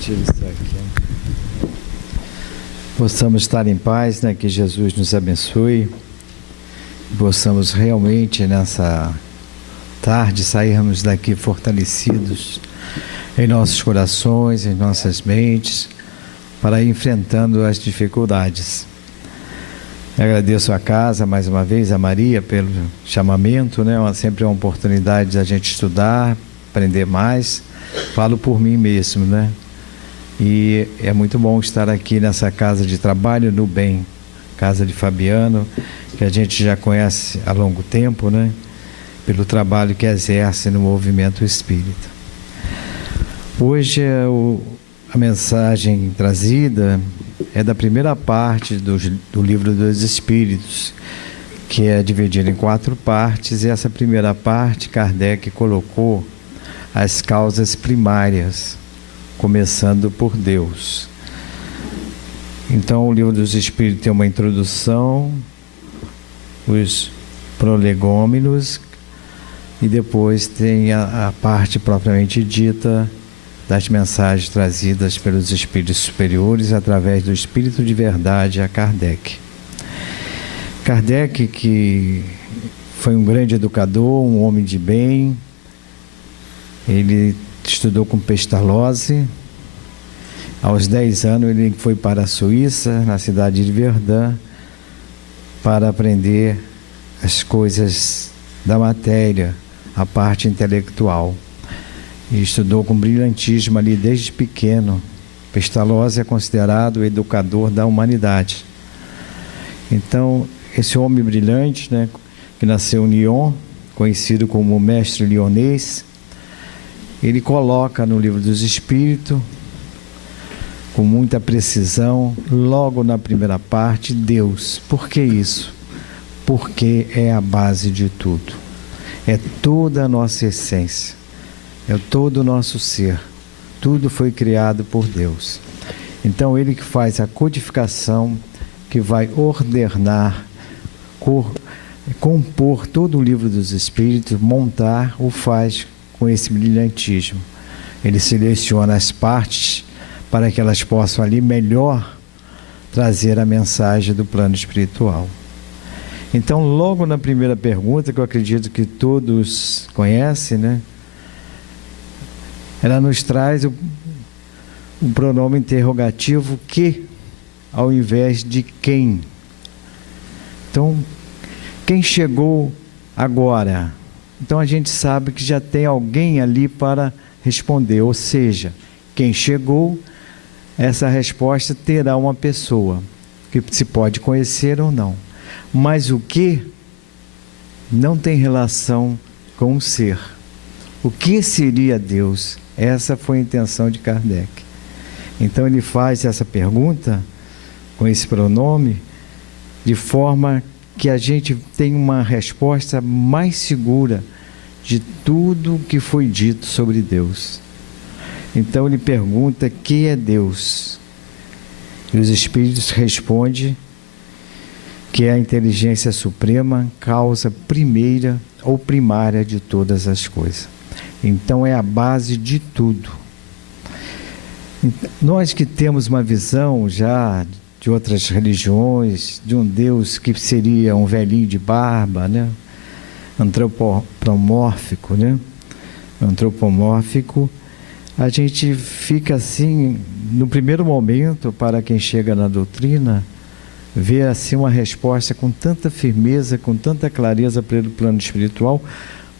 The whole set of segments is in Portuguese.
Tira isso aqui. Possamos estar em paz, né? Que Jesus nos abençoe. Possamos realmente nessa tarde sairmos daqui fortalecidos em nossos corações, em nossas mentes, para ir enfrentando as dificuldades. Eu agradeço a casa mais uma vez, a Maria, pelo chamamento, né? Sempre é uma oportunidade da gente estudar, aprender mais. Falo por mim mesmo, né? E é muito bom estar aqui nessa casa de trabalho, no bem, casa de Fabiano, que a gente já conhece há longo tempo, né? Pelo trabalho que exerce no movimento espírita. Hoje a mensagem trazida é da primeira parte do Livro dos Espíritos, que é dividida em 4 partes, e essa primeira parte Kardec colocou as causas primárias, começando por Deus. Então o Livro dos Espíritos tem uma introdução, os prolegômenos, e depois tem a parte propriamente dita das mensagens trazidas pelos espíritos superiores através do Espírito de Verdade a Kardec. Kardec, que foi um grande educador, um homem de bem, ele estudou com Pestalozzi. Aos 10 anos ele foi para a Suíça, na cidade de Verdun, para aprender as coisas da matéria, a parte intelectual. E estudou com brilhantismo ali desde pequeno. Pestalozzi é considerado o educador da humanidade. Então, esse homem brilhante, né, que nasceu em Lyon, conhecido como o mestre lyonês, ele coloca no Livro dos Espíritos, com muita precisão, logo na primeira parte, Deus. Por que isso? Porque é a base de tudo. É toda a nossa essência. É todo o nosso ser. Tudo foi criado por Deus. Então ele que faz a codificação, que vai ordenar, compor todo o Livro dos Espíritos, montar, o faz com esse brilhantismo. Ele seleciona as partes para que elas possam ali melhor trazer a mensagem do plano espiritual. Então, logo na primeira pergunta, que eu acredito que todos conhecem, né? Ela nos traz o pronome interrogativo que, ao invés de quem. Então, quem chegou agora? Então a gente sabe que já tem alguém ali para responder, ou seja, quem chegou, essa resposta terá uma pessoa, que se pode conhecer ou não. Mas o que não tem relação com o ser. O que seria Deus? Essa foi a intenção de Kardec. Então ele faz essa pergunta com esse pronome de forma que a gente tem uma resposta mais segura de tudo que foi dito sobre Deus. Então ele pergunta: que é Deus? E os Espíritos respondem que é a inteligência suprema, causa primeira ou primária de todas as coisas. Então é a base de tudo. Nós que temos uma visão já de outras religiões, de um Deus que seria um velhinho de barba, né? Antropomórfico, né? Antropomórfico, a gente fica assim, no primeiro momento, para quem chega na doutrina, ver assim uma resposta com tanta firmeza, com tanta clareza pelo plano espiritual,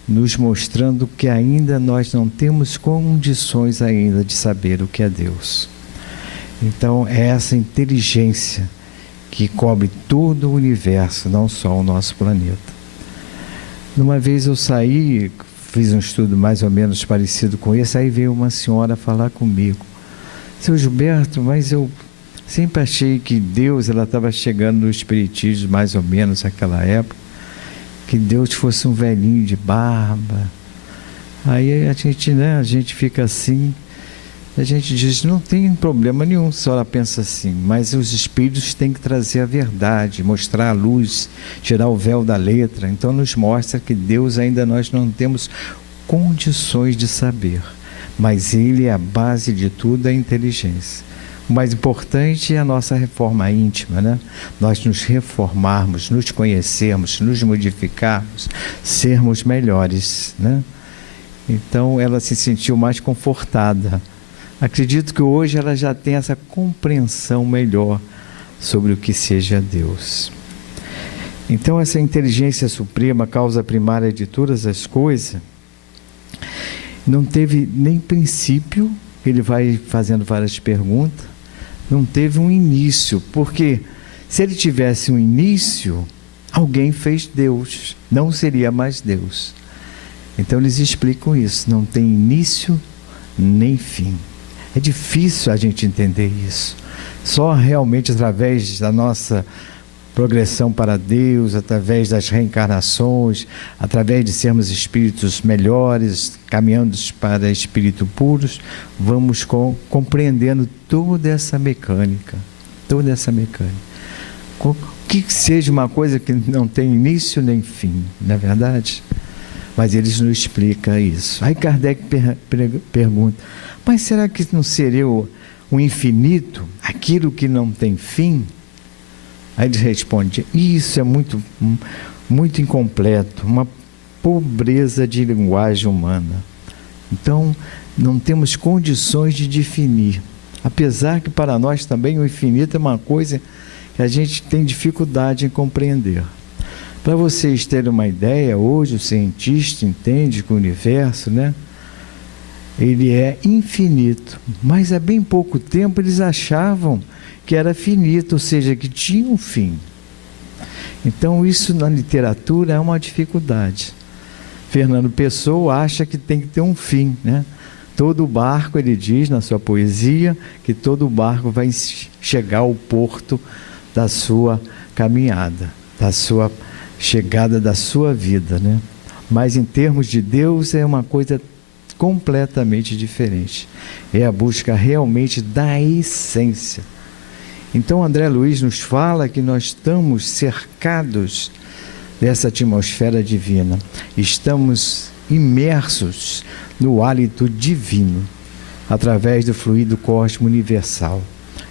nos mostrando que ainda nós não temos condições ainda de saber o que é Deus. Então é essa inteligência que cobre todo o universo, não só o nosso planeta. Uma vez eu saí, fiz um estudo mais ou menos parecido com esse, aí veio uma senhora falar comigo: seu Gilberto, mas eu sempre achei que Deus, ela estava chegando no espiritismo mais ou menos naquela época, que Deus fosse um velhinho de barba. Aí a gente fica assim, a gente diz: não tem problema nenhum se ela pensa assim, mas os espíritos têm que trazer a verdade, mostrar a luz, tirar o véu da letra. Então nos mostra que Deus ainda nós não temos condições de saber, mas ele é a base de tudo, a inteligência. O mais importante é a nossa reforma íntima, né? Nós nos reformarmos, nos conhecermos, nos modificarmos, sermos melhores, né? Então ela se sentiu mais confortada. Acredito que hoje ela já tem essa compreensão melhor sobre o que seja Deus. Então essa inteligência suprema, causa primária de todas as coisas, não teve nem princípio. Ele vai fazendo várias perguntas. Não teve um início, porque se ele tivesse um início, alguém fez Deus, não seria mais Deus. Então eles explicam isso, não tem início nem fim. É difícil a gente entender isso. Só realmente através da nossa progressão para Deus, através das reencarnações, através de sermos espíritos melhores, caminhando para espíritos puros, vamos compreendendo toda essa mecânica, que seja uma coisa que não tem início nem fim, não é verdade? Mas eles nos explicam isso. Aí Kardec pergunta, mas será que não seria o infinito, aquilo que não tem fim? Aí ele responde, isso é muito incompleto, uma pobreza de linguagem humana. Então, não temos condições de definir. Apesar que para nós também o infinito é uma coisa que a gente tem dificuldade em compreender. Para vocês terem uma ideia, hoje o cientista entende que o universo, né, ele é infinito, mas há bem pouco tempo eles achavam que era finito, ou seja, que tinha um fim. Então isso na literatura é uma dificuldade. Fernando Pessoa acha que tem que ter um fim, né? Todo barco, ele diz na sua poesia, que todo barco vai chegar ao porto da sua caminhada, da sua chegada da sua vida, né? Mas em termos de Deus é uma coisa completamente diferente. É a busca realmente da essência. Então André Luiz nos fala que nós estamos cercados dessa atmosfera divina, estamos imersos no hálito divino, através do fluido cósmico universal.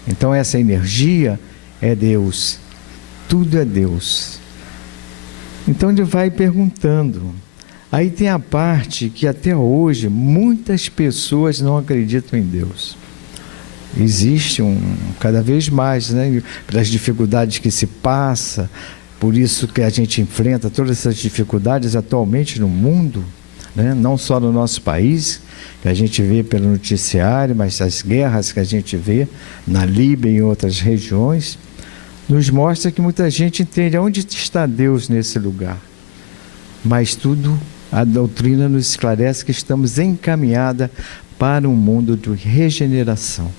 Então essa energia é Deus, tudo é Deus. Então ele vai perguntando. Aí tem a parte que até hoje muitas pessoas não acreditam em Deus. Existe cada vez mais, né, pelas dificuldades que se passa, por isso que a gente enfrenta todas essas dificuldades atualmente no mundo, né, não só no nosso país, que a gente vê pelo noticiário, mas as guerras que a gente vê na Líbia e em outras regiões, nos mostra que muita gente entende onde está Deus nesse lugar. Mas a doutrina nos esclarece que estamos encaminhada para um mundo de regeneração.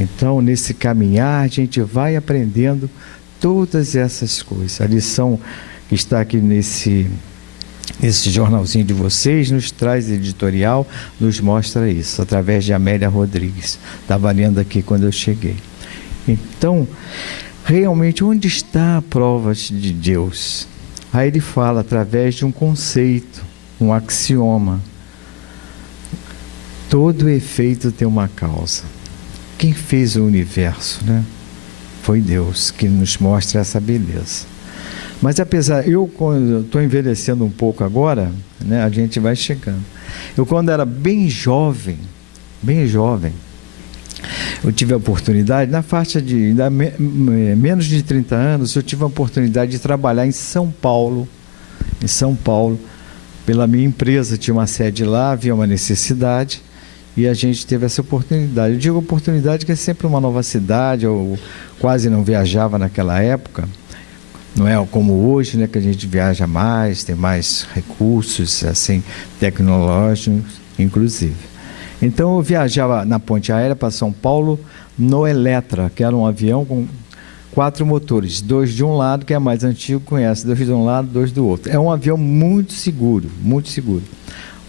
Então, nesse caminhar, a gente vai aprendendo todas essas coisas. A lição que está aqui nesse jornalzinho de vocês, nos traz editorial, nos mostra isso, através de Amélia Rodrigues. Estava lendo aqui quando eu cheguei. Então, realmente, onde está a prova de Deus? Aí ele fala através de um conceito, um axioma. Todo efeito tem uma causa. Quem fez o universo, né? Foi Deus, que nos mostra essa beleza. Mas apesar, quando estou envelhecendo um pouco agora, né, a gente vai chegando. Eu quando era bem jovem, eu tive a oportunidade, na faixa de menos de 30 anos, eu tive a oportunidade de trabalhar em São Paulo, pela minha empresa, tinha uma sede lá, havia uma necessidade, e a gente teve essa oportunidade. Eu digo oportunidade que é sempre uma nova cidade, eu quase não viajava naquela época, não é como hoje, né, que a gente viaja mais, tem mais recursos, assim, tecnológicos, inclusive. Então eu viajava na ponte aérea para São Paulo no Eletra, que era um avião com 4 motores, 2 de um lado, que é mais antigo, conhece, 2 de um lado, 2 do outro. É um avião muito seguro, muito seguro.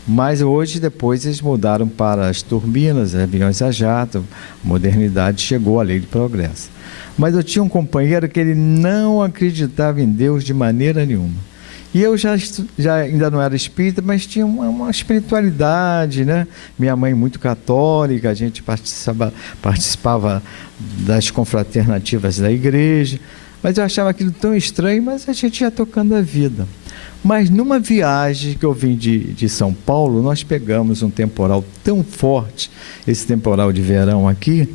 Mas hoje, depois, eles mudaram para as turbinas, aviões a jato, modernidade, chegou a lei de progresso. Mas eu tinha um companheiro que ele não acreditava em Deus de maneira nenhuma. E eu já ainda não era espírita, mas tinha uma espiritualidade, né? Minha mãe muito católica, a gente participava das confraternativas da igreja, mas eu achava aquilo tão estranho, mas a gente ia tocando a vida. Mas numa viagem que eu vim de São Paulo, nós pegamos um temporal tão forte, esse temporal de verão aqui,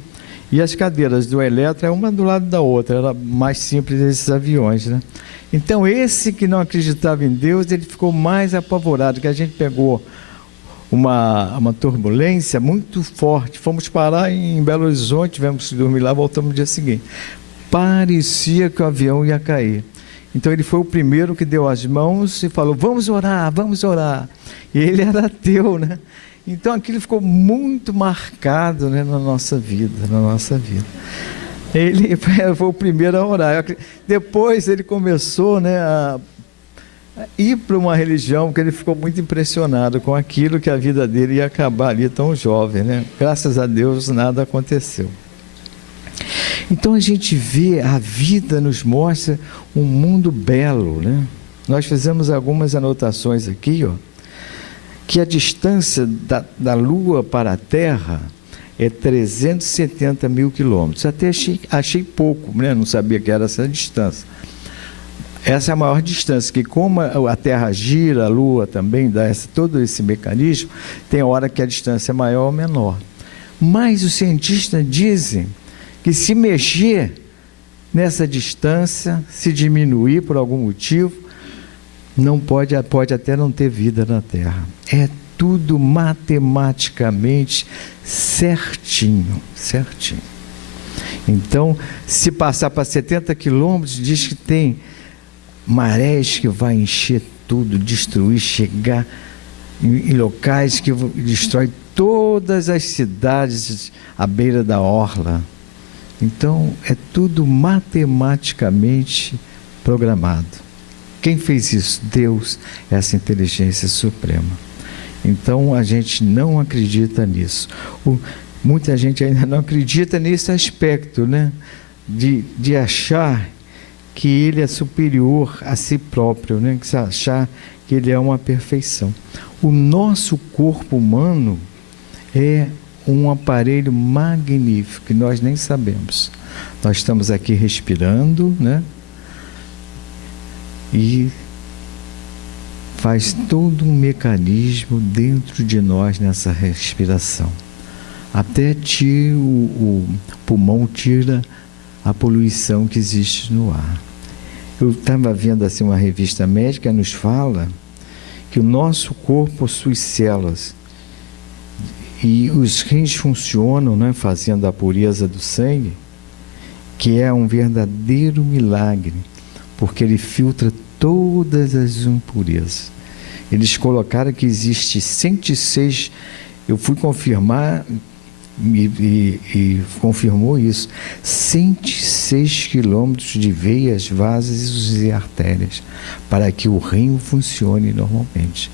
e as cadeiras do Eletra, uma do lado da outra, era mais simples esses aviões, né? Então esse que não acreditava em Deus, ele ficou mais apavorado, que a gente pegou uma turbulência muito forte, fomos parar em Belo Horizonte, tivemos que dormir lá, voltamos no dia seguinte. Parecia que o avião ia cair. Então ele foi o primeiro que deu as mãos e falou, vamos orar, vamos orar. E ele era ateu, né? Então aquilo ficou muito marcado, né, na nossa vida. Ele foi o primeiro a orar. Depois ele começou, né, a ir para uma religião, porque ele ficou muito impressionado com aquilo, que a vida dele ia acabar ali tão jovem, né? Graças a Deus nada aconteceu. Então a gente vê, a vida nos mostra um mundo belo, né? Nós fizemos algumas anotações aqui, ó, que a distância da Lua para a Terra é 370 mil quilômetros. Até achei pouco, né? Não sabia que era essa distância. Essa é a maior distância, que como a Terra gira, a Lua também dá todo esse mecanismo, tem hora que a distância é maior ou menor. Mas os cientistas dizem que se mexer nessa distância, se diminuir por algum motivo, não pode até não ter vida na Terra. É tudo matematicamente certinho. Então, se passar para 70 quilômetros, diz que tem marés que vai encher tudo, destruir, chegar em locais que destrói todas as cidades à beira da orla. Então, é tudo matematicamente programado. Quem fez isso? Deus, essa inteligência suprema. Então, a gente não acredita nisso. Muita gente ainda não acredita nesse aspecto, né? De achar que ele é superior a si próprio, né? De achar que ele é uma perfeição. O nosso corpo humano é um aparelho magnífico que nós nem sabemos. Nós estamos aqui respirando, né? E faz todo um mecanismo dentro de nós nessa respiração. Até o pulmão tira a poluição que existe no ar. Eu estava vendo assim uma revista médica, nos fala que o nosso corpo possui células e os rins funcionam, né, fazendo a pureza do sangue, que é um verdadeiro milagre, porque ele filtra todas as impurezas. Eles colocaram que existe 106, eu fui confirmar e confirmou isso, 106 quilômetros de veias, vasos e artérias, para que o rim funcione normalmente.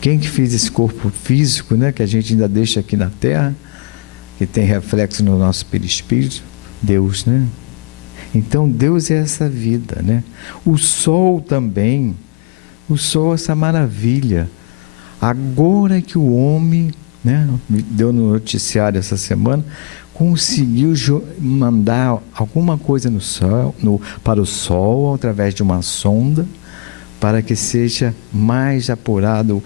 Quem que fez esse corpo físico, né, que a gente ainda deixa aqui na Terra, que tem reflexo no nosso perispírito? Deus, né? Então Deus é essa vida, né? O sol também, o sol é essa maravilha. Agora que o homem, né, deu no noticiário essa semana, conseguiu mandar alguma coisa no sol, para o sol, através de uma sonda, para que seja mais apurado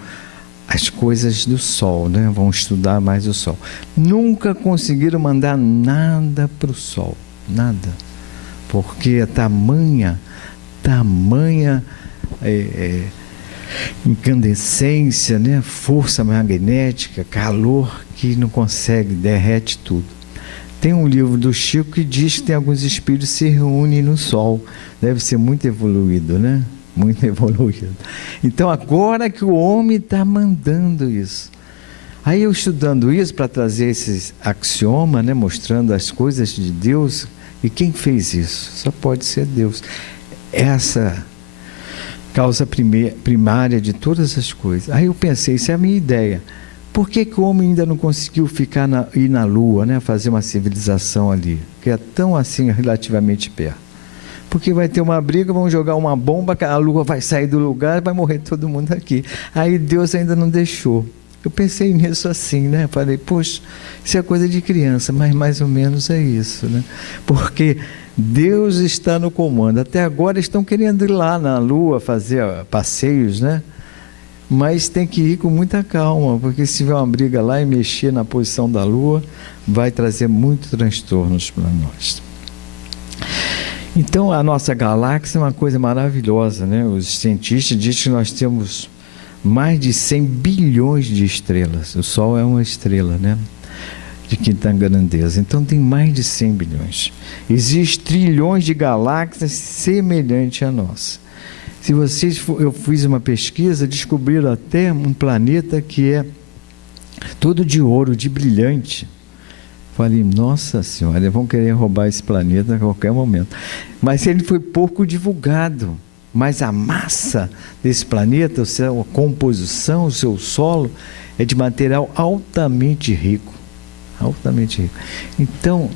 as coisas do sol, né? Vão estudar mais o sol. Nunca conseguiram mandar nada para o sol, nada. Porque a tamanha incandescência, né? Força magnética, calor que não consegue, derrete tudo. Tem um livro do Chico que diz que tem alguns espíritos que se reúnem no sol. Deve ser muito evoluído, né? Muito evoluído. Então agora que o homem está mandando isso. Aí eu estudando isso para trazer esses axiomas, né? Mostrando as coisas de Deus. E quem fez isso? Só pode ser Deus. Essa causa primária de todas as coisas. Aí eu pensei, isso é a minha ideia. Por que o homem ainda não conseguiu ir na Lua, né? Fazer uma civilização ali, que é tão assim relativamente perto? porque vai ter uma briga, vão jogar uma bomba, a lua vai sair do lugar, vai morrer todo mundo aqui. Aí Deus ainda não deixou. Eu pensei nisso assim, né? Falei, poxa, isso é coisa de criança, mas mais ou menos é isso, né? Porque Deus está no comando. Até agora estão querendo ir lá na lua fazer passeios, né? Mas tem que ir com muita calma, porque se tiver uma briga lá e mexer na posição da lua, vai trazer muitos transtornos para nós. Então, a nossa galáxia é uma coisa maravilhosa, né? Os cientistas dizem que nós temos mais de 100 bilhões de estrelas. O Sol é uma estrela, né? De quinta grandeza. Então, tem mais de 100 bilhões. Existem trilhões de galáxias semelhantes à nossa. Se vocês, eu fiz uma pesquisa, descobriram até um planeta que é todo de ouro, de brilhante. Falei, nossa senhora, vão querer roubar esse planeta a qualquer momento. Mas ele foi pouco divulgado. Mas a massa desse planeta, a composição, o seu solo, é de material altamente rico. Altamente rico. Então,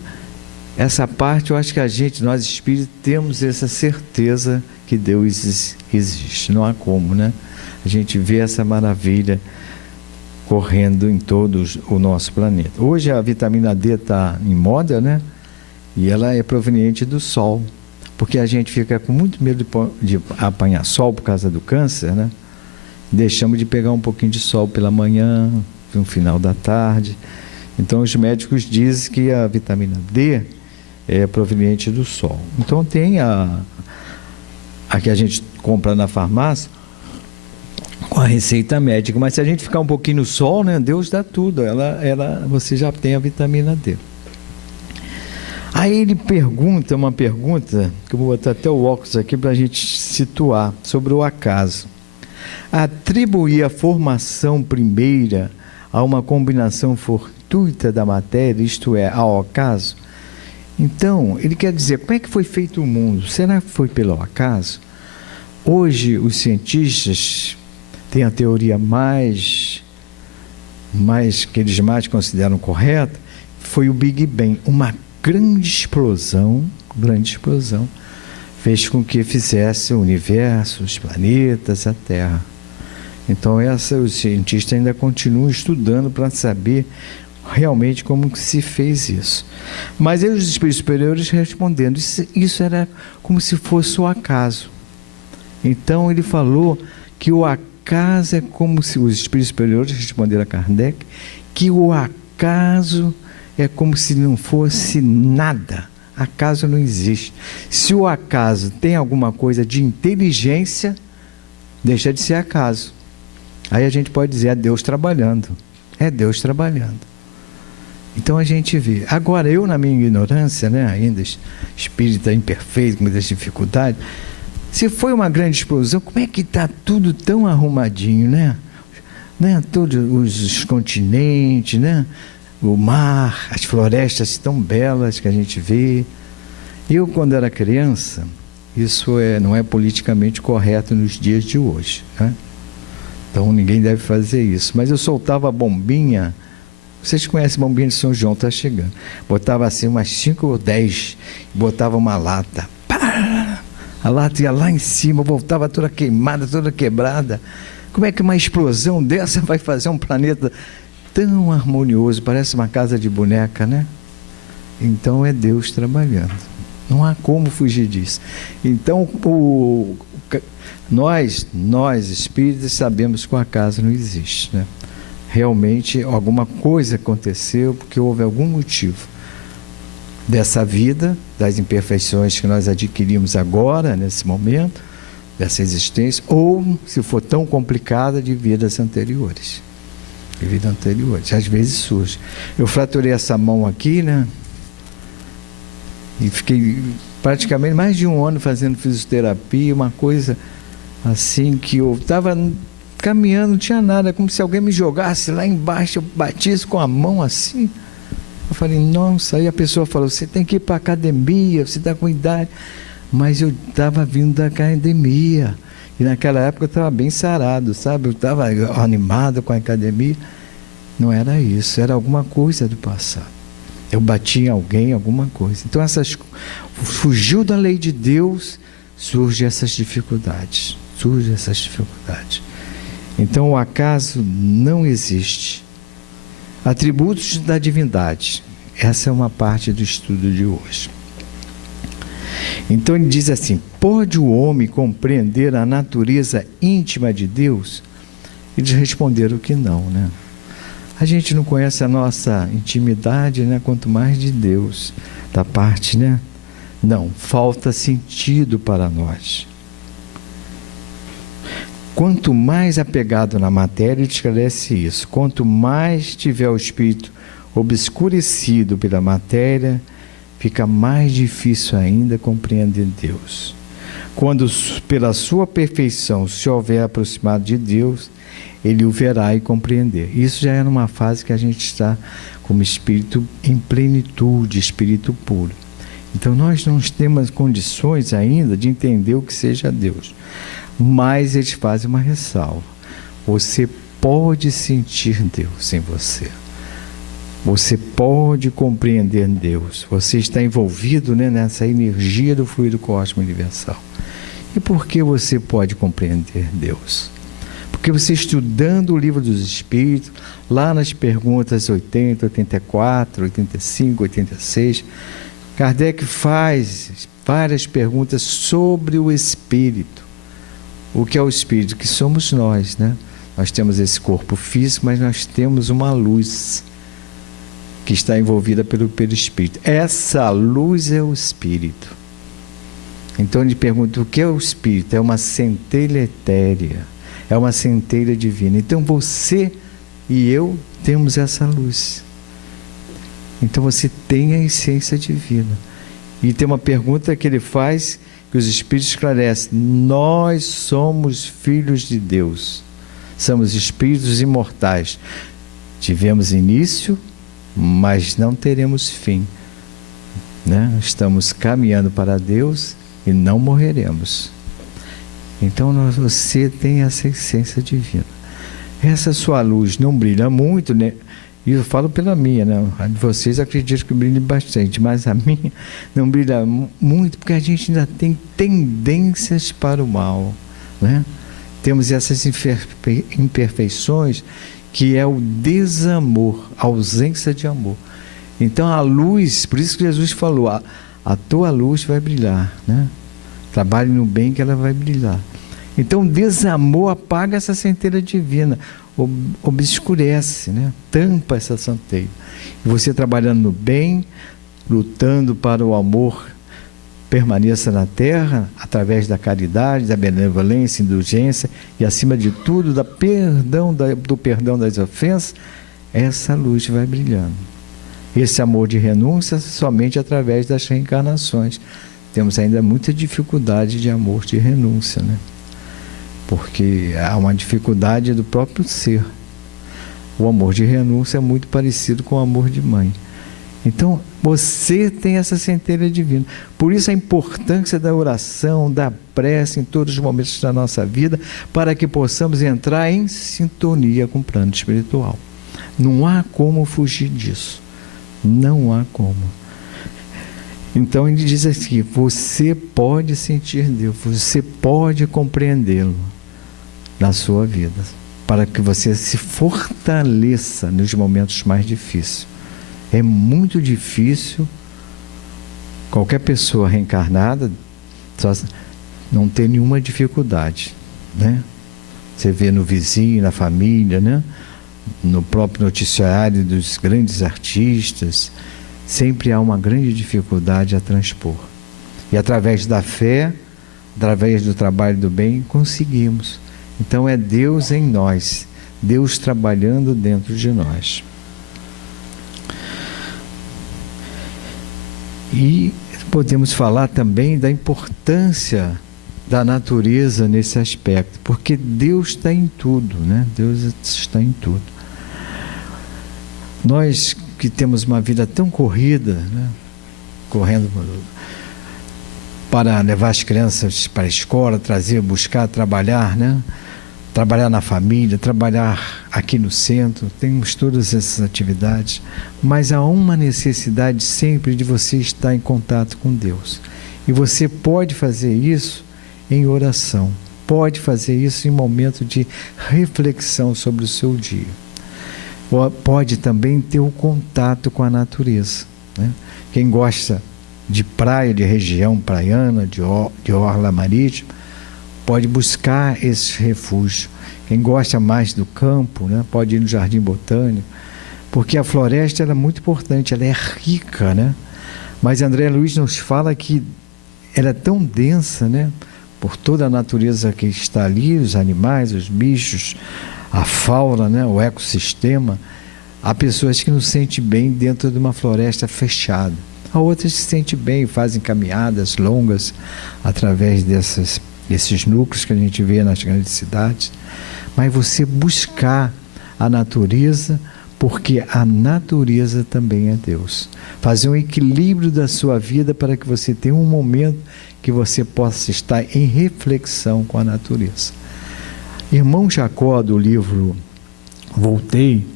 essa parte eu acho que nós espíritos, temos essa certeza que Deus existe. Não há como, né? A gente vê essa maravilha correndo em todo o nosso planeta. Hoje a vitamina D está em moda, né? E ela é proveniente do Sol, porque a gente fica com muito medo de apanhar sol por causa do câncer, né? Deixamos de pegar um pouquinho de sol pela manhã, no final da tarde. Então os médicos dizem que a vitamina D é proveniente do Sol. Então tem a que a gente compra na farmácia, com a receita médica, mas se a gente ficar um pouquinho no sol, né, Deus dá tudo, você já tem a vitamina D. Aí ele pergunta uma pergunta, que eu vou botar até o óculos aqui para a gente situar, sobre o acaso. Atribuir a formação primeira a uma combinação fortuita da matéria, isto é, ao acaso? Então, ele quer dizer, como é que foi feito o mundo? Será que foi pelo acaso? Hoje, os cientistas tem a teoria mais que eles mais consideram correta, foi o Big Bang. Uma grande explosão, fez com que fizesse o universo, os planetas, a Terra. Então, os cientistas ainda continuam estudando para saber realmente como que se fez isso. Mas aí os espíritos superiores respondendo, isso era como se fosse o acaso. Então, ele falou que o acaso é como se os espíritos superiores responderam a Kardec, que o acaso é como se não fosse nada. Acaso não existe. Se o acaso tem alguma coisa de inteligência, deixa de ser acaso. Aí a gente pode dizer, é Deus trabalhando. É Deus trabalhando. Então a gente vê. Agora, eu na minha ignorância, né, ainda espírita imperfeito, com muitas dificuldades, se foi uma grande explosão, como é que está tudo tão arrumadinho, né? Todos os continentes, né? O mar, as florestas tão belas que a gente vê. Eu, quando era criança, isso não é politicamente correto nos dias de hoje, né? Então ninguém deve fazer isso. Mas eu soltava a bombinha. Vocês conhecem a bombinha de São João, está chegando. Botava assim umas 5 ou 10, botava uma lata. Pá! A lata ia lá em cima, voltava toda queimada, toda quebrada. Como é que uma explosão dessa vai fazer um planeta tão harmonioso? Parece uma casa de boneca, né? Então é Deus trabalhando. Não há como fugir disso. Então, nós espíritas, sabemos que o acaso não existe, né? Realmente, alguma coisa aconteceu porque houve algum motivo dessa vida, das imperfeições que nós adquirimos agora, nesse momento, dessa existência, ou, se for tão complicada, de vidas anteriores. De vidas anteriores. Às vezes surge. Eu fraturei essa mão aqui, né? E fiquei praticamente mais de 1 ano fazendo fisioterapia, uma coisa assim que eu estava caminhando, não tinha nada, como se alguém me jogasse lá embaixo, eu batisse com a mão assim. Eu falei, nossa, aí a pessoa falou, você tem que ir para a academia, você está com idade. Mas eu estava vindo da academia, e naquela época eu estava bem sarado, sabe? Eu estava animado com a academia. Não era isso, era alguma coisa do passado. Eu bati em alguém, alguma coisa. Então, fugiu da lei de Deus, surgem essas dificuldades. Então, o acaso não existe. Atributos da divindade. Essa é uma parte do estudo de hoje. Então, ele diz assim: pode o homem compreender a natureza íntima de Deus? Eles responderam que não, né? A gente não conhece a nossa intimidade, né? Quanto mais de Deus, da parte, né? Não, falta sentido para nós. Quanto mais apegado na matéria, ele esclarece isso. Quanto mais tiver o espírito obscurecido pela matéria, fica mais difícil ainda compreender Deus. Quando pela sua perfeição se houver aproximado de Deus, ele o verá e compreender. Isso já é numa fase que a gente está como espírito em plenitude, espírito puro. Então nós não temos condições ainda de entender o que seja Deus. Mas eles fazem uma ressalva. Você pode sentir Deus em você. Você pode compreender Deus. Você está envolvido, né, nessa energia do fluido cósmico universal. E por que você pode compreender Deus? Porque você estudando o Livro dos Espíritos, lá nas perguntas 80, 84, 85, 86, Kardec faz várias perguntas sobre o Espírito. O que é o Espírito? Que somos nós, né? Nós temos esse corpo físico, mas nós temos uma luz que está envolvida pelo Espírito. Essa luz é o Espírito. Então ele pergunta: o que é o Espírito? É uma centelha etérea, é uma centelha divina. Então você e eu temos essa luz. Então você tem a essência divina. E tem uma pergunta que ele faz, que os Espíritos esclarecem: nós somos filhos de Deus, somos espíritos imortais. Tivemos início, mas não teremos fim, né? Estamos caminhando para Deus e não morreremos. Então você tem essa essência divina. Essa sua luz não brilha muito, né? E eu falo pela minha, né? A de vocês acredito que brilha bastante, mas a minha não brilha muito, porque a gente ainda tem tendências para o mal, né? Temos essas imperfeições, que é o desamor, a ausência de amor. Então a luz, por isso que Jesus falou: a tua luz vai brilhar, né? Trabalhe no bem que ela vai brilhar. Então o desamor apaga essa centelha divina, obscurece, né? Tampa essa centelha. E você trabalhando no bem, lutando para o amor permaneça na terra, através da caridade, da benevolência, indulgência e, acima de tudo, do perdão das ofensas, essa luz vai brilhando. Esse amor de renúncia somente através das reencarnações. Temos ainda muita dificuldade de amor de renúncia, né? Porque há uma dificuldade do próprio ser. O amor de renúncia é muito parecido com o amor de mãe. Então, você tem essa centelha divina. Por isso a importância da oração, da prece em todos os momentos da nossa vida, para que possamos entrar em sintonia com o plano espiritual. Não há como fugir disso. Não há como. Então ele diz assim: você pode sentir Deus, você pode compreendê-lo na sua vida, para que você se fortaleça nos momentos mais difíceis. É muito difícil qualquer pessoa reencarnada não ter nenhuma dificuldade, né? Você vê no vizinho, na família, né? No próprio noticiário dos grandes artistas, sempre há uma grande dificuldade a transpor. E através da fé, através do trabalho do bem, conseguimos. Então é Deus em nós, Deus trabalhando dentro de nós. E podemos falar também da importância da natureza nesse aspecto, porque Deus está em tudo, né? Deus está em tudo. Nós que temos uma vida tão corrida, né? Correndo para levar as crianças para a escola, trazer, buscar, trabalhar, né? Trabalhar na família, trabalhar aqui no centro, temos todas essas atividades, mas há uma necessidade sempre de você estar em contato com Deus. E você pode fazer isso em oração, pode fazer isso em momento de reflexão sobre o seu dia. Pode também ter o contato com a natureza, né? Quem gosta de praia, de região praiana, de orla marítima, pode buscar esses refúgios. Quem gosta mais do campo, né, pode ir no Jardim Botânico, porque a floresta ela é muito importante, ela é rica, né? Mas André Luiz nos fala que ela é tão densa, né, por toda a natureza que está ali, os animais, os bichos, a fauna, né, o ecossistema. Há pessoas que não se sentem bem dentro de uma floresta fechada. Há outras que se sentem bem, fazem caminhadas longas através desses núcleos que a gente vê nas grandes cidades. Mas você buscar a natureza, porque a natureza também é Deus. Fazer um equilíbrio da sua vida para que você tenha um momento que você possa estar em reflexão com a natureza. Irmão Jacó, do livro Voltei,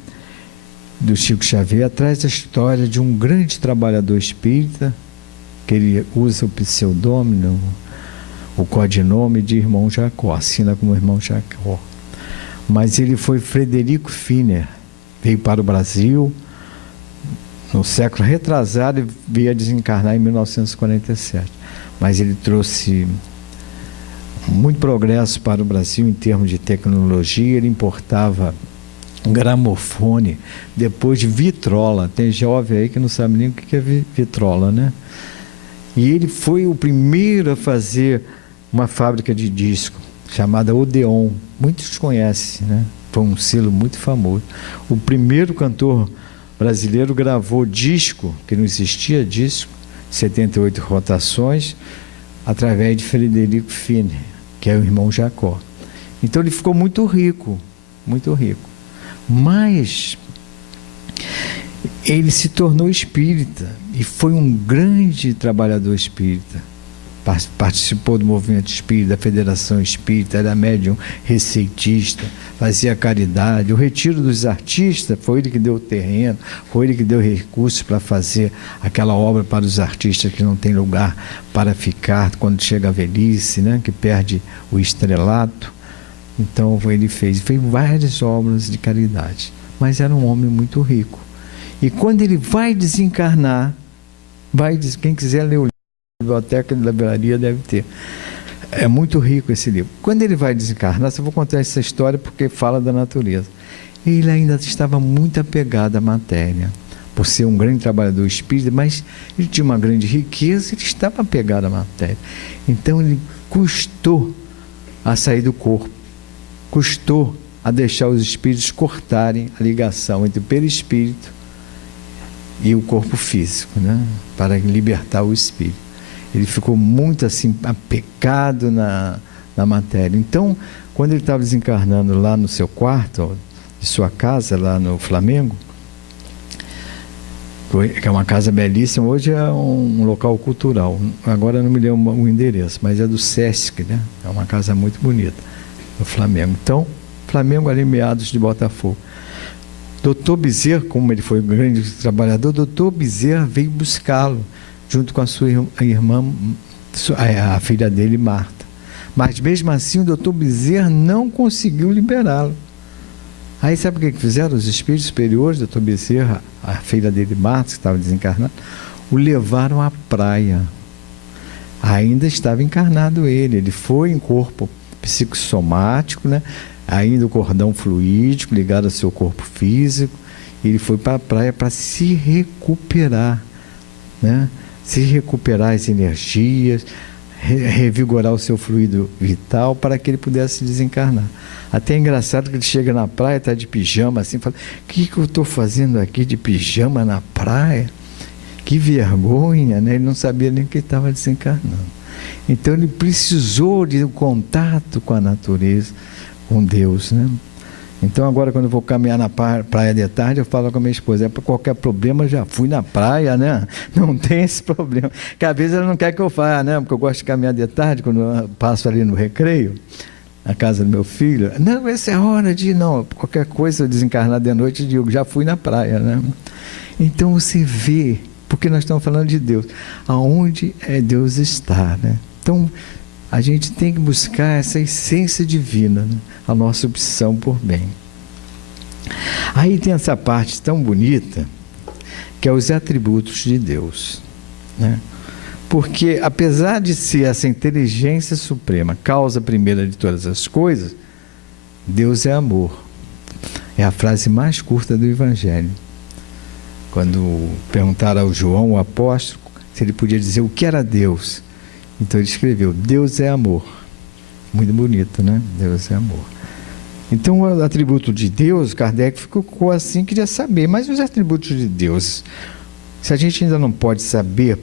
do Chico Xavier, traz a história de um grande trabalhador espírita, que ele usa o pseudônimo, o codinome de Irmão Jacó, assina como Irmão Jacó. Mas ele foi Frederico Finer, veio para o Brasil no século retrasado e veio a desencarnar em 1947. Mas ele trouxe muito progresso para o Brasil em termos de tecnologia. Ele importava gramofone, depois de vitrola. Tem jovem aí que não sabe nem o que é vitrola, né? E ele foi o primeiro a fazer uma fábrica de disco chamada Odeon. Muitos conhecem, né? Foi um selo muito famoso. O primeiro cantor brasileiro gravou disco, que não existia disco, 78 rotações, através de Frederico Finer, que é o Irmão Jacó. Então ele ficou muito rico, muito rico. Mas ele se tornou espírita e foi um grande trabalhador espírita. Participou do movimento espírita, da Federação Espírita, era médium receitista, fazia caridade. O retiro dos artistas, foi ele que deu o terreno, foi ele que deu recursos para fazer aquela obra para os artistas que não tem lugar para ficar quando chega a velhice, né, que perde o estrelato. Então ele fez várias obras de caridade, mas era um homem muito rico. E quando ele vai desencarnar, quem quiser ler o livro, a biblioteca de livraria deve ter. É muito rico esse livro. Quando ele vai desencarnar, eu vou contar essa história porque fala da natureza. Ele ainda estava muito apegado à matéria, por ser um grande trabalhador espírita, mas ele tinha uma grande riqueza, ele estava apegado à matéria. Então ele custou a sair do corpo, custou a deixar os espíritos cortarem a ligação entre o perispírito e o corpo físico, né? Para libertar o espírito. Ele ficou muito assim apegado na matéria. Então, quando ele estava desencarnando lá no seu quarto, de sua casa, lá no Flamengo, que é uma casa belíssima, hoje é um local cultural. Agora não me lembro o endereço, mas é do Sesc, né? É uma casa muito bonita, no Flamengo. Então, Flamengo ali, meados de Botafogo. Dr. Bezerra, como ele foi um grande trabalhador, Dr. Bezerra veio buscá-lo, junto com a sua irmã, a filha dele, Marta. Mas mesmo assim o Dr. Bezerra não conseguiu liberá-lo. Aí sabe o que fizeram? Os espíritos superiores, Dr. Bezerra, a filha dele, Marta, que estava desencarnada, o levaram à praia. Ainda estava encarnado ele foi em corpo psicossomático, né? Ainda o cordão fluídico ligado ao seu corpo físico. Ele foi para a praia para se recuperar, né? Se recuperar as energias, revigorar o seu fluido vital para que ele pudesse desencarnar. Até é engraçado que ele chega na praia, está de pijama assim, fala: o que eu estou fazendo aqui de pijama na praia? Que vergonha, né? Ele não sabia nem que ele estava desencarnando. Então ele precisou de um contato com a natureza, com Deus, né? Então agora quando eu vou caminhar na praia de tarde, eu falo com a minha esposa: para qualquer problema, já fui na praia, né? Não tem esse problema. Que às vezes ela não quer que eu vá, né? Porque eu gosto de caminhar de tarde, quando eu passo ali no recreio, na casa do meu filho. Não, essa é a hora de ir. Não, qualquer coisa, eu desencarnar de noite, eu digo, já fui na praia, né? Então você vê, porque nós estamos falando de Deus, aonde Deus está, né? Então a gente tem que buscar essa essência divina, né? A nossa opção por bem. Aí tem essa parte tão bonita, que é os atributos de Deus, né? Porque apesar de ser essa inteligência suprema, causa primeira de todas as coisas, Deus é amor. É a frase mais curta do Evangelho. Quando perguntaram ao João, o apóstolo, se ele podia dizer o que era Deus, então ele escreveu, Deus é amor. Muito bonito, né? Deus é amor. Então o atributo de Deus, Kardec ficou assim, queria saber, mas os atributos de Deus, se a gente ainda não pode saber,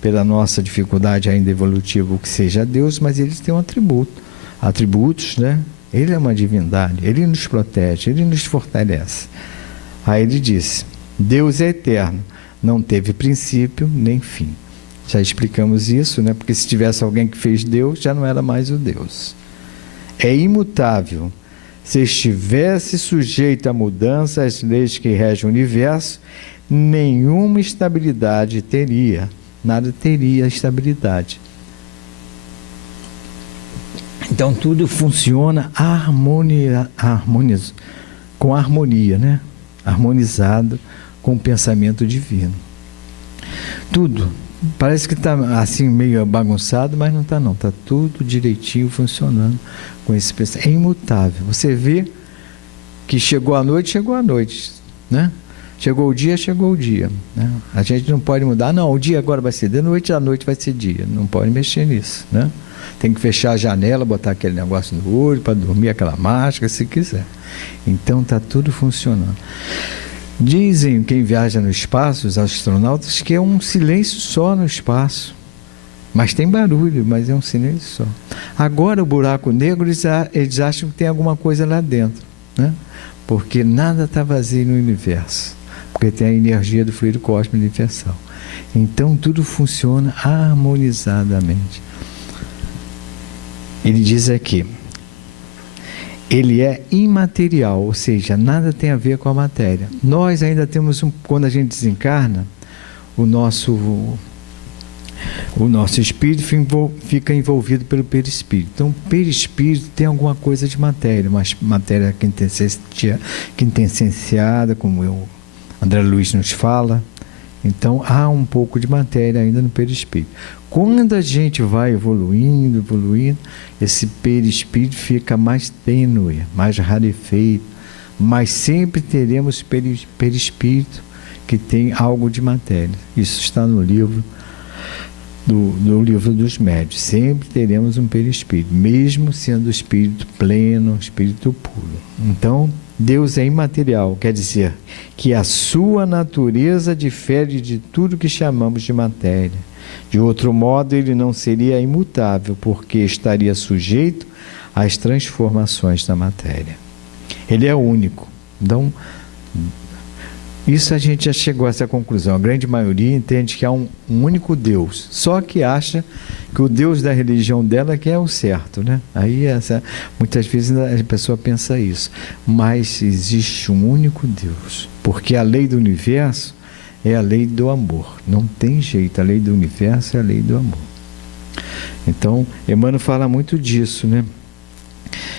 pela nossa dificuldade ainda evolutiva, o que seja Deus, mas eles têm um atributos, né? Ele é uma divindade, ele nos protege, ele nos fortalece. Aí ele disse, Deus é eterno, não teve princípio nem fim. Já explicamos isso, né? Porque se tivesse alguém que fez Deus, já não era mais o Deus. É imutável. Se estivesse sujeito a mudança, às leis que regem o universo, nenhuma estabilidade teria. Nada teria estabilidade. Então tudo funciona com harmonia, né? Harmonizado com o pensamento divino. Tudo. Parece que está assim meio bagunçado, mas não está não. Está tudo direitinho funcionando com esse pensamento. É imutável. Você vê que chegou a noite, né? Chegou o dia, né? A gente não pode mudar, não, o dia agora vai ser de noite, a noite vai ser dia. Não pode mexer nisso, né? Tem que fechar a janela, botar aquele negócio no olho para dormir, aquela máscara, se quiser. Então está tudo funcionando. Dizem quem viaja no espaço, os astronautas, que é um silêncio só no espaço. Mas tem barulho, mas é um silêncio só. Agora o buraco negro, eles acham que tem alguma coisa lá dentro, né? Porque nada está vazio no universo. Porque tem a energia do fluido cósmico universal. Então tudo funciona harmonizadamente. Ele diz aqui, ele é imaterial, ou seja, nada tem a ver com a matéria. Nós ainda temos, quando a gente desencarna, o nosso espírito fica envolvido pelo perispírito. Então, o perispírito tem alguma coisa de matéria, mas matéria quintessenciada, como o André Luiz nos fala. Então, há um pouco de matéria ainda no perispírito. Quando a gente vai evoluindo, esse perispírito fica mais tênue, mais rarefeito, mas sempre teremos perispírito que tem algo de matéria. Isso está no livro do livro dos médios. Sempre teremos um perispírito, mesmo sendo espírito pleno, espírito puro. Então, Deus é imaterial, quer dizer que a sua natureza difere de tudo que chamamos de matéria. De outro modo, ele não seria imutável, porque estaria sujeito às transformações da matéria. Ele é único. Então, isso a gente já chegou a essa conclusão. A grande maioria entende que há um único Deus, só que acha que o Deus da religião dela que é o certo, né? Aí muitas vezes a pessoa pensa isso. Mas existe um único Deus, porque a lei do universo é a lei do amor. Não tem jeito, a lei do universo é a lei do amor. Então, Emmanuel fala muito disso, né?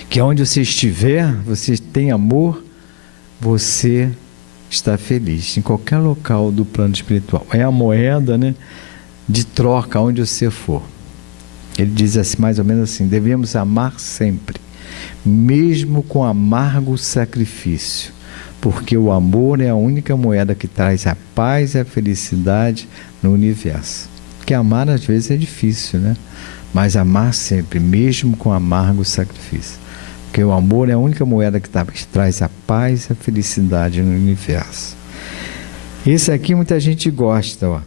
Que onde você estiver, você tem amor, você está feliz, em qualquer local do plano espiritual. É a moeda, né, de troca onde você for. Ele diz assim, mais ou menos assim, devemos amar sempre, mesmo com amargo sacrifício, porque o amor é a única moeda que traz a paz e a felicidade no universo. Porque amar às vezes é difícil, né? Mas amar sempre, mesmo com amargo sacrifício. Porque o amor é a única moeda que traz a paz e a felicidade no universo. Esse aqui muita gente gosta, ó.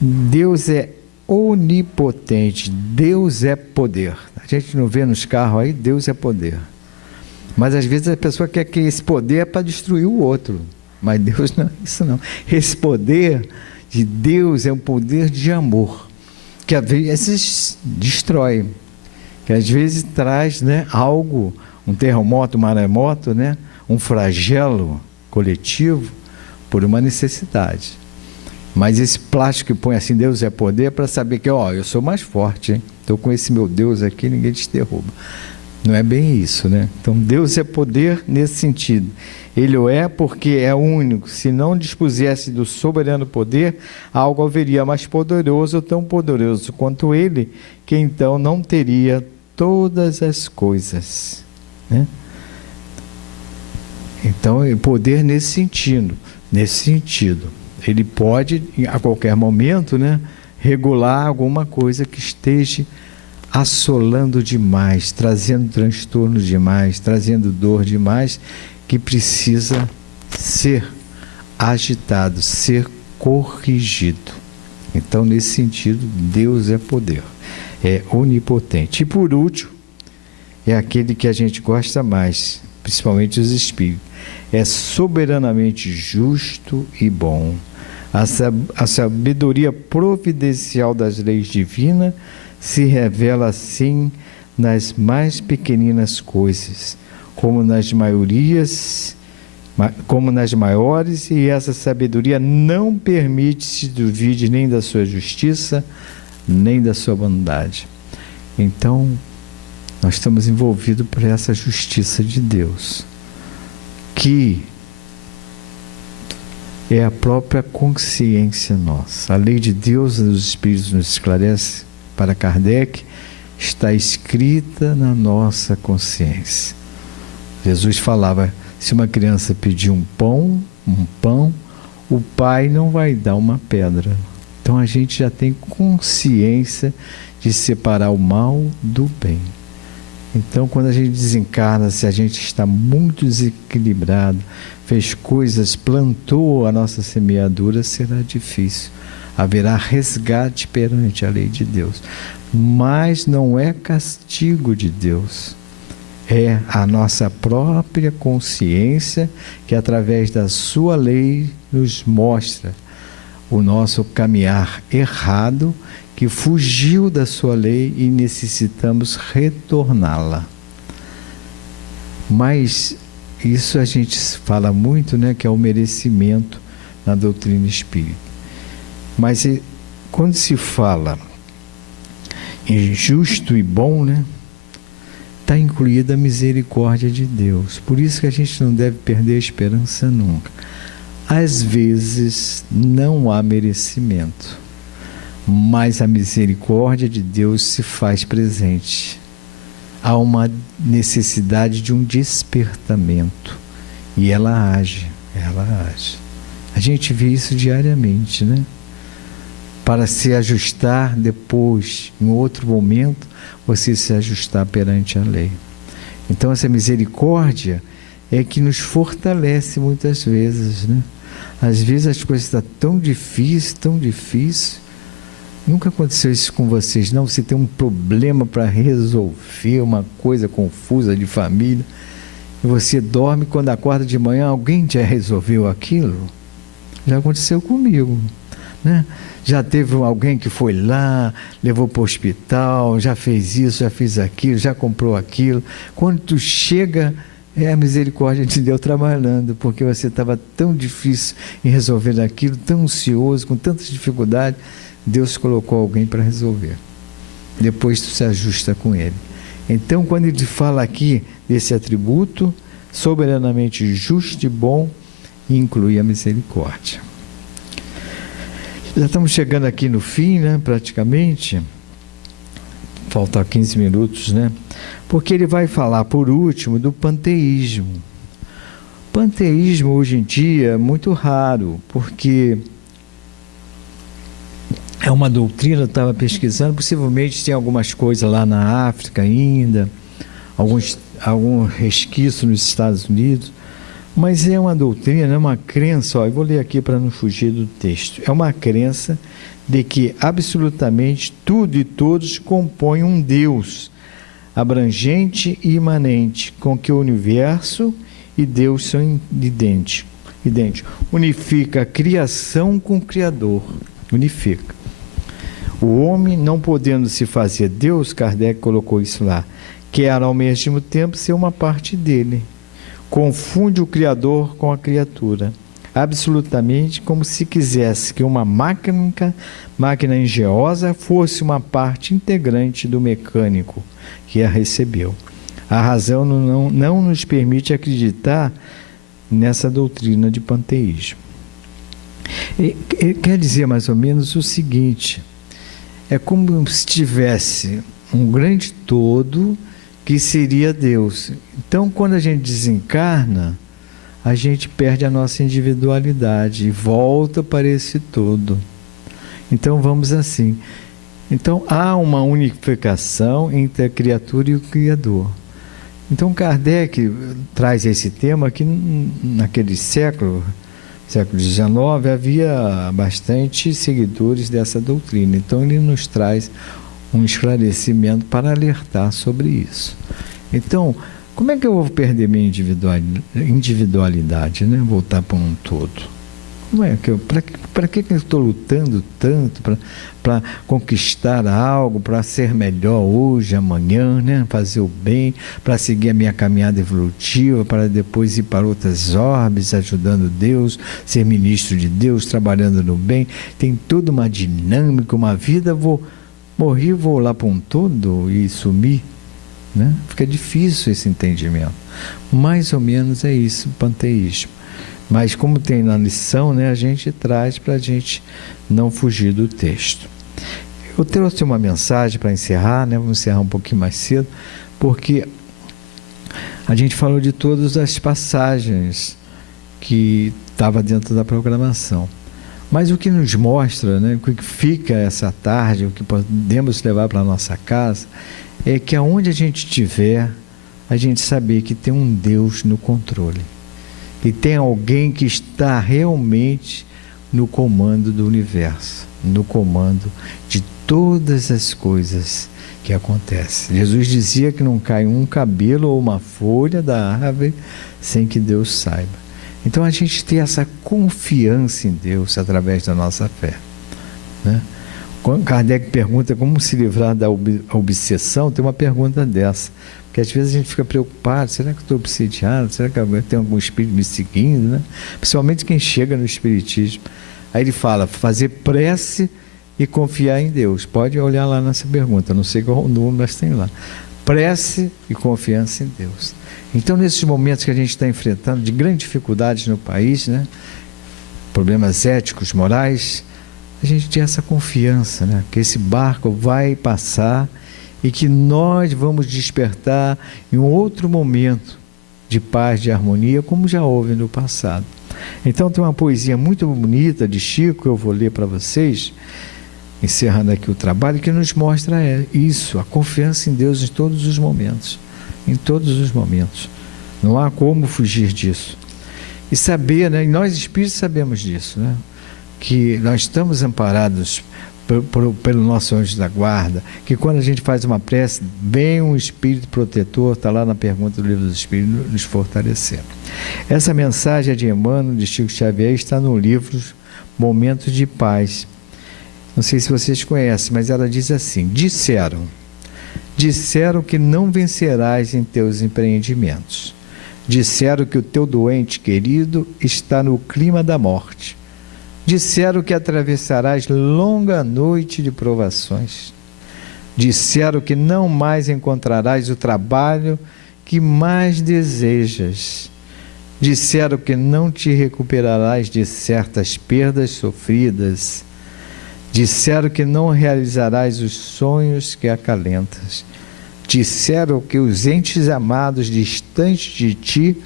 Deus é onipotente, Deus é poder. A gente não vê nos carros aí, Deus é poder. Mas às vezes a pessoa quer que esse poder é para destruir o outro. Mas Deus não é isso não. Esse poder de Deus é um poder de amor, que às vezes destrói. que às vezes traz, né, algo, um terremoto, um maremoto, né, um flagelo coletivo por uma necessidade. Mas esse plástico que põe assim, Deus é poder, para saber que, ó, eu sou mais forte, hein? Estou com esse meu Deus aqui, ninguém te derruba. Não é bem isso, né? Então, Deus é poder nesse sentido. Ele o é porque é único. Se não dispusesse do soberano poder, algo haveria mais poderoso ou tão poderoso quanto ele, que então não teria todas as coisas, né? Então, poder nesse sentido. Ele pode, a qualquer momento, né, regular alguma coisa que esteja assolando demais, trazendo transtorno demais, trazendo dor demais, que precisa ser agitado, ser corrigido. Então, nesse sentido, Deus é poder, é onipotente. E por último, é aquele que a gente gosta mais, principalmente os espíritos, é soberanamente justo e bom. A sabedoria providencial das leis divinas se revela assim nas mais pequeninas coisas, como nas maiores, e essa sabedoria não permite se duvide nem da sua justiça, nem da sua bondade. Então, nós estamos envolvidos por essa justiça de Deus, que é a própria consciência nossa. A lei de Deus, os Espíritos nos esclarece, para Kardec, está escrita na nossa consciência. Jesus falava, se uma criança pedir um pão, o pai não vai dar uma pedra. Então a gente já tem consciência de separar o mal do bem. Então, quando a gente desencarna, se a gente está muito desequilibrado, fez coisas, plantou a nossa semeadura, será difícil. Haverá resgate perante a lei de Deus. Mas não é castigo de Deus. É a nossa própria consciência que, através da sua lei, nos mostra o nosso caminhar errado, que fugiu da sua lei e necessitamos retorná-la. Mas isso a gente fala muito, né, que é o merecimento na doutrina espírita. Mas quando se fala em justo e bom, né, está incluída a misericórdia de Deus. Por isso que a gente não deve perder a esperança nunca. Às vezes não há merecimento, mas a misericórdia de Deus se faz presente. Há uma necessidade de um despertamento e ela age. A gente vê isso diariamente, né? Para se ajustar depois, em outro momento, você se ajustar perante a lei. Então essa misericórdia é que nos fortalece muitas vezes, né? Às vezes as coisas estão tão difíceis. Nunca aconteceu isso com vocês, não? Você tem um problema para resolver, uma coisa confusa de família, e você dorme, quando acorda de manhã, alguém já resolveu aquilo? Já aconteceu comigo, né? Já teve alguém que foi lá, levou para o hospital, já fez isso, já fez aquilo, já comprou aquilo. Quando tu chega, é a misericórdia de Deus trabalhando, porque você estava tão difícil em resolver aquilo, tão ansioso, com tantas dificuldades, Deus colocou alguém para resolver. Depois tu se ajusta com ele. Então, quando ele fala aqui desse atributo, soberanamente justo e bom, inclui a misericórdia. Já estamos chegando aqui no fim, né, praticamente. Faltam 15 minutos, né? Porque ele vai falar, por último, do panteísmo. Panteísmo, hoje em dia, é muito raro, porque é uma doutrina, eu estava pesquisando, possivelmente tem algumas coisas lá na África ainda, algum resquício nos Estados Unidos, mas é uma doutrina, é uma crença, eu vou ler aqui para não fugir do texto, é uma crença de que absolutamente tudo e todos compõem um Deus abrangente e imanente, com que o universo e Deus são idênticos. Unifica a criação com o Criador, unifica. O homem, não podendo se fazer Deus, Kardec colocou isso lá, quer ao mesmo tempo ser uma parte dele. Confunde o Criador com a criatura, absolutamente como se quisesse que uma máquina engenhosa fosse uma parte integrante do mecânico que a recebeu. A razão não nos permite acreditar nessa doutrina de panteísmo. Quer dizer mais ou menos o seguinte: é como se tivesse um grande todo que seria Deus. Então, quando a gente desencarna, a gente perde a nossa individualidade e volta para esse todo. Então, vamos assim. Então, há uma unificação entre a criatura e o Criador. Então, Kardec traz esse tema que naquele século XIX, havia bastante seguidores dessa doutrina. Então, ele nos traz um esclarecimento para alertar sobre isso. Então, como é que eu vou perder minha individualidade, né? Voltar para um todo? Como é que para que eu estou lutando tanto para conquistar algo, para ser melhor hoje, amanhã, né? Fazer o bem, para seguir a minha caminhada evolutiva, para depois ir para outras órbitas, ajudando Deus, ser ministro de Deus, trabalhando no bem. Tem toda uma dinâmica, uma vida. Morri, vou lá para um todo e sumir, né? Fica difícil esse entendimento. Mais ou menos é isso, o panteísmo. Mas como tem na lição, né, a gente traz para a gente não fugir do texto. Eu trouxe uma mensagem para encerrar, né? Vamos encerrar um pouquinho mais cedo, porque a gente falou de todas as passagens que estavam dentro da programação. Mas o que nos mostra, né, o que fica essa tarde, o que podemos levar para a nossa casa, é que aonde a gente estiver, a gente saber que tem um Deus no controle. E tem alguém que está realmente no comando do universo, no comando de todas as coisas que acontecem. Jesus dizia que não cai um cabelo ou uma folha da árvore sem que Deus saiba. Então a gente tem essa confiança em Deus através da nossa fé, né? Quando Kardec pergunta como se livrar da obsessão, tem uma pergunta dessa. Porque às vezes a gente fica preocupado, será que eu estou obsediado? Será que tem algum espírito me seguindo, né? Principalmente quem chega no espiritismo. Aí ele fala, fazer prece e confiar em Deus. Pode olhar lá nessa pergunta, não sei qual número, mas tem lá. Prece e confiança em Deus. Então, nesses momentos que a gente está enfrentando de grandes dificuldades no país, né? Problemas éticos, morais, a gente tem essa confiança, né? Que esse barco vai passar e que nós vamos despertar em um outro momento de paz, de harmonia, como já houve no passado. Então tem uma poesia muito bonita de Chico, eu vou ler para vocês, encerrando aqui o trabalho, que nos mostra isso, a confiança em Deus em todos os momentos. Em todos os momentos. Não há como fugir disso. E saber, né, e nós espíritos sabemos disso, né, que nós estamos amparados pelo nosso anjo da guarda, que quando a gente faz uma prece, vem um espírito protetor, está lá na pergunta do Livro dos Espíritos, nos fortalecer. Essa mensagem é de Emmanuel, de Chico Xavier, está no livro Momentos de Paz. Não sei se vocês conhecem, mas ela diz assim: disseram que não vencerás em teus empreendimentos. Disseram que o teu doente querido está no clima da morte. Disseram que atravessarás longa noite de provações. Disseram que não mais encontrarás o trabalho que mais desejas. Disseram que não te recuperarás de certas perdas sofridas. Disseram que não realizarás os sonhos que acalentas. Disseram que os entes amados distantes de ti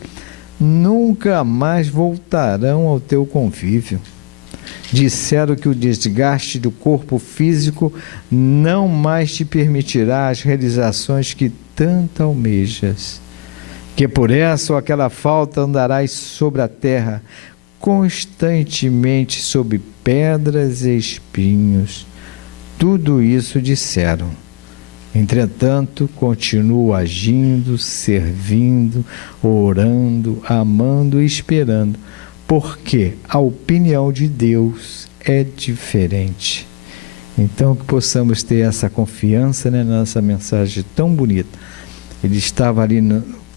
nunca mais voltarão ao teu convívio. Disseram que o desgaste do corpo físico não mais te permitirá as realizações que tanto almejas, que por essa ou aquela falta andarás sobre a terra, constantemente sob pedras e espinhos. Tudo isso disseram. Entretanto, continuo agindo, servindo, orando, amando e esperando, porque a opinião de Deus é diferente. Então, que possamos ter essa confiança, né, nessa mensagem tão bonita. Ele estava ali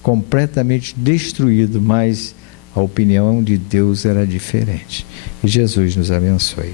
completamente destruído, mas a opinião de Deus era diferente. Que Jesus nos abençoe.